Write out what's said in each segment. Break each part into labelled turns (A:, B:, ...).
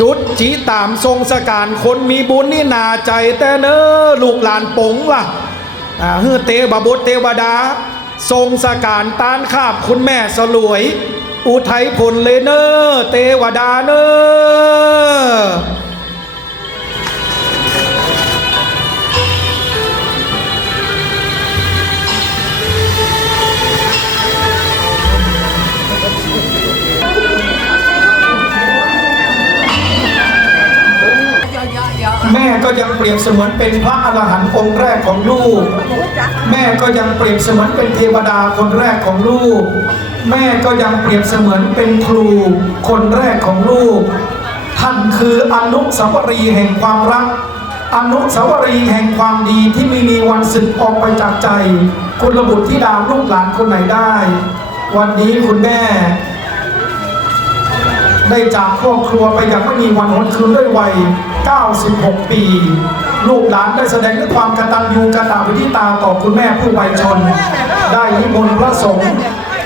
A: จุดจีตามทรงสการคนมีบุญนี่นาใจแต่เนอลูกหลานปงล่ะอ่าเฮือเตบาบดเทวดา ทรงสการต้านข้าบคุณแม่สลวย อุทัยผลเลยเนอเทวดาเนอ แม่ก็ยังเปรียบเสมือนเป็นพระอรหันต์องค์แรกของลูก แม่ก็ยังเปรียบเสมือนเป็นเทวดาคนแรกของลูก แม่ก็ยังเปรียบเสมือนเป็นครูคนแรกของลูก ท่านคืออนุสาวรีย์แห่งความรัก อนุสาวรีย์แห่งความดีที่ไม่มีวันสึกออกไปจากใจ คุณระบุที่ดาวลูกหลานคนไหนได้ วันนี้คุณแม่ได้จากครอบครัวไปอย่างไม่มีวันหวนคืนด้วยวัย 96 ปี ลูกหลานได้แสดงด้วยความกตัญญูกตวิธิตาต่อคุณแม่ผู้วัยชน ได้นิมนต์พระสงฆ์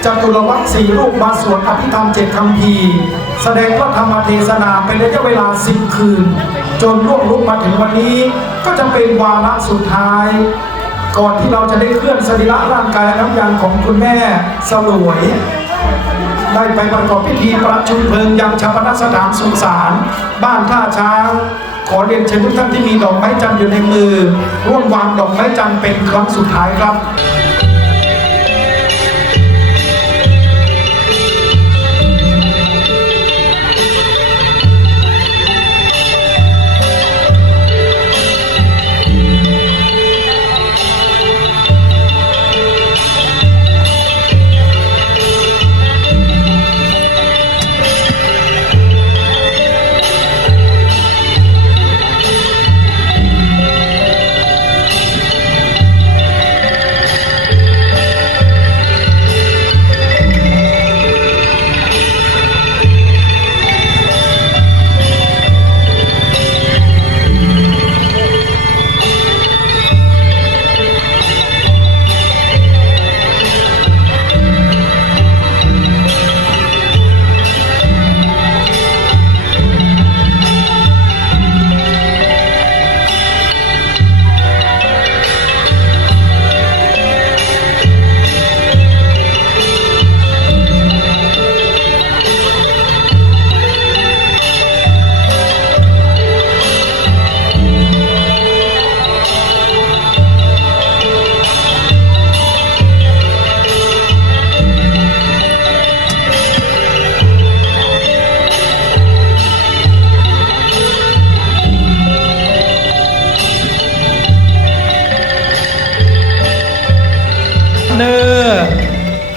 A: จตุรวัตรสี่รูปมาสวดอภิธรรมเจ็ดคำพีแสดงพระธรรมเทศนาเป็นระยะเวลา10คืน จนล่วงลุกมาถึงวันนี้ ก็จะเป็นวาระสุดท้าย ก่อนที่เราจะได้เคลื่อนสรีระร่างกายน้ำยางของคุณแม่สลวย ได้ไปประกอบพิธีประชุมเพลิงยังชาปนสถานสุสานบ้านท่าช้างขอเรียนเชิญทุกท่านที่มีดอกไม้จันทร์อยู่ในมือ ร่วมวางดอกไม้จันทร์เป็นครั้งสุดท้ายครับ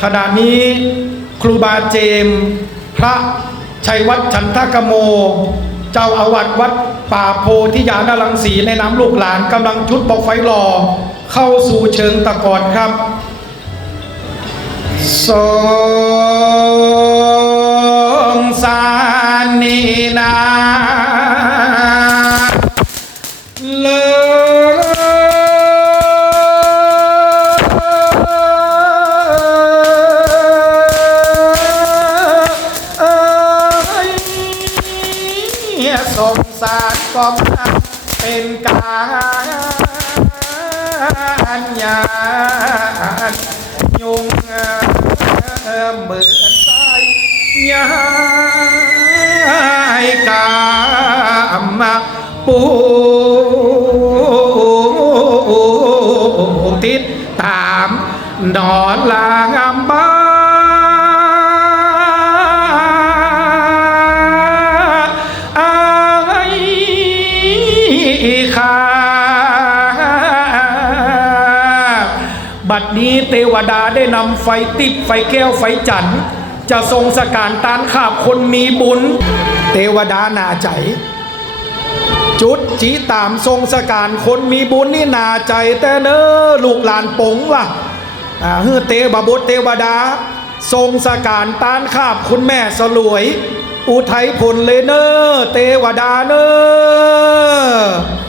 A: ขณะนี้ครูบาเจม พระชัยวัฒน์ฉันทกโม เจ้าอาวัดวัดป่าโพธิยานรังสีในน้ำลูกหลานกำลังชุดบอกไฟหล่อเข้าสู่เชิงตะกอนครับสงสารนีนา มเป็นการยานยุงเหมือนสายยายกามปูติดตามนอนลา ข้าบัดนี้เทวดาได้นำไฟติดไฟแก้วไฟจันทร์จะทรงสการตานขาบคนมีบุญ เทวดานาใจ จุดจีตามทรงสการคนมีบุญนี่นาใจ แต่เนอลูกหลานปงล่ะอ่าเฮือเตบาบดเทวดา ทรงสการตานขาบคุณแม่สลวย อุทัยผลเลเนอร์ เตวดาเนอร์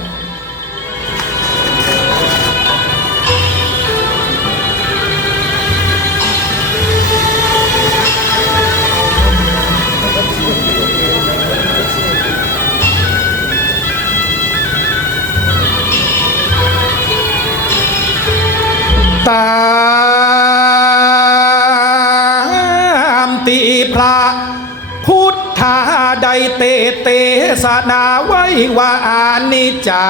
A: พุทธาใดเตเตสนาไว้ว่าอานิจา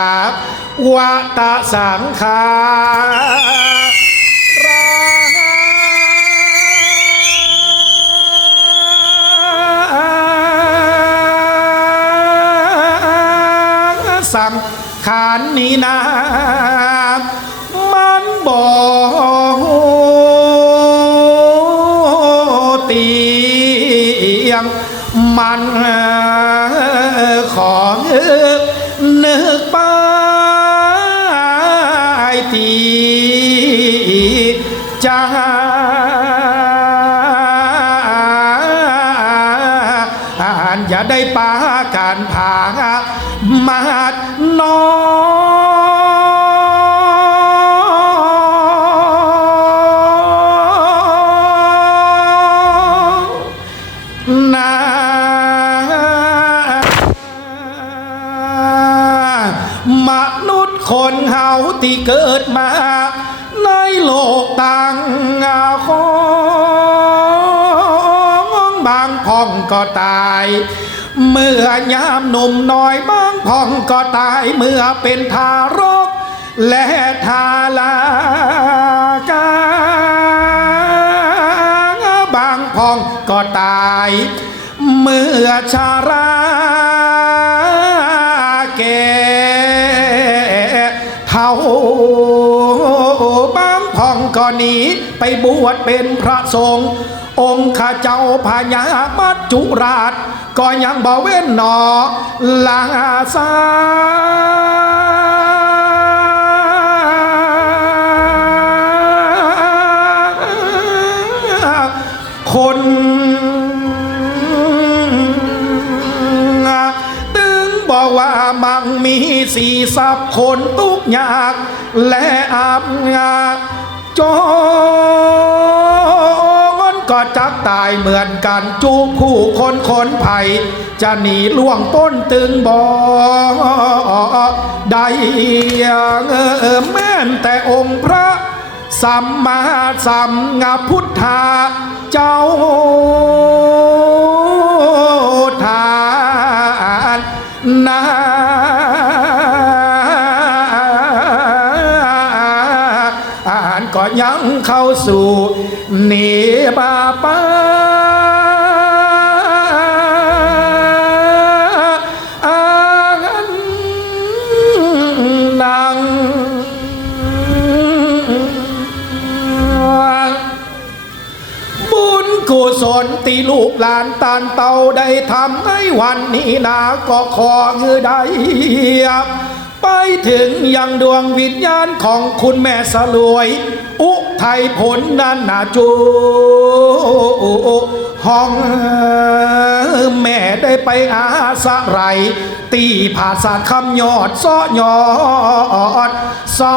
A: วตาสังขารสังขารนี้นามันบอก มันขอนึกไปตีจาอ่านอย่าได้ปา ที่เกิดมา ในโลกต่างของบางพ่องก็ตาย เมื่อยามหนุ่มน้อยบางพ่องก็ตายเมื่อเป็นทารก และทาลากาบางพองก็ตาย เมื่อชารา ก็หนีไปบวชเป็นพระสงฆ์องค์ข้าเจ้าพญามัจจุราช ก็ยังบ่เว้นหนอลาซาคนตึงบอกว่ามังมีสี่สับคนทุกยากและอาบงาก จนก็จักตายเหมือนกันจูบคู่คนคนไผ่จะหนีล่วงต้นตึงบอได้เออแม่นแต่องค์พระสัมมาสัมงพุทธาเจ้า สู่เนบาปาอานนังบุญกุศลที่ลูกหลานตานเตาได้ทำในวันนี้นาก็ขอเงือได้ไปถึงยังดวงวิญญาณของคุณแม่สลวย อุ ยผลนันนาจูห้องแม่ได้ไปอาสะไร ตีภาษาคำยอดซ้อยอดซ้อ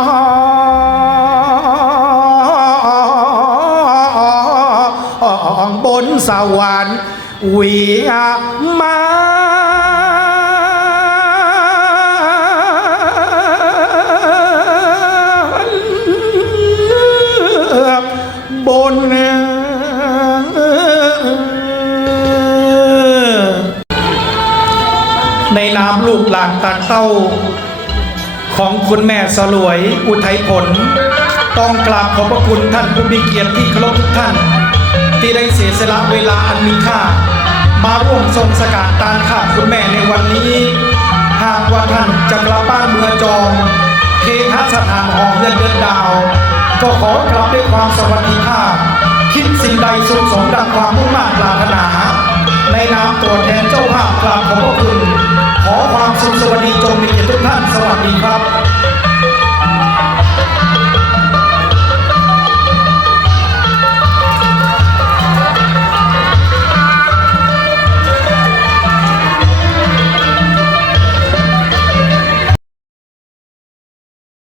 A: บนสวรรค์เวียมา นในนามลูกหลานตาเต้า ของคุณแม่สลวยอุทัยผล ต้องกราบขอบพระคุณท่านผู้มีเกียรติที่เคารพทุกท่าน ที่ได้เสียสละเวลาอันมีค่า มาร่วมทรงสการตานข้าคุณแม่ในวันนี้ หากว่าท่านจะกลับบ้านเมืองจองเคหสถานหอเงินเดือนดาว ก็ขอกลับด้วยความสวัสดีภาพ คิดสิ่งใดสุขสมดังความมุ่งมั่นปรารถนา ในนามตัวแทนเจ้าภาพกราบขอบพระคุณ ขอความสุขสวัสดีจงมีแก่ทุกท่านสวัสดีครับ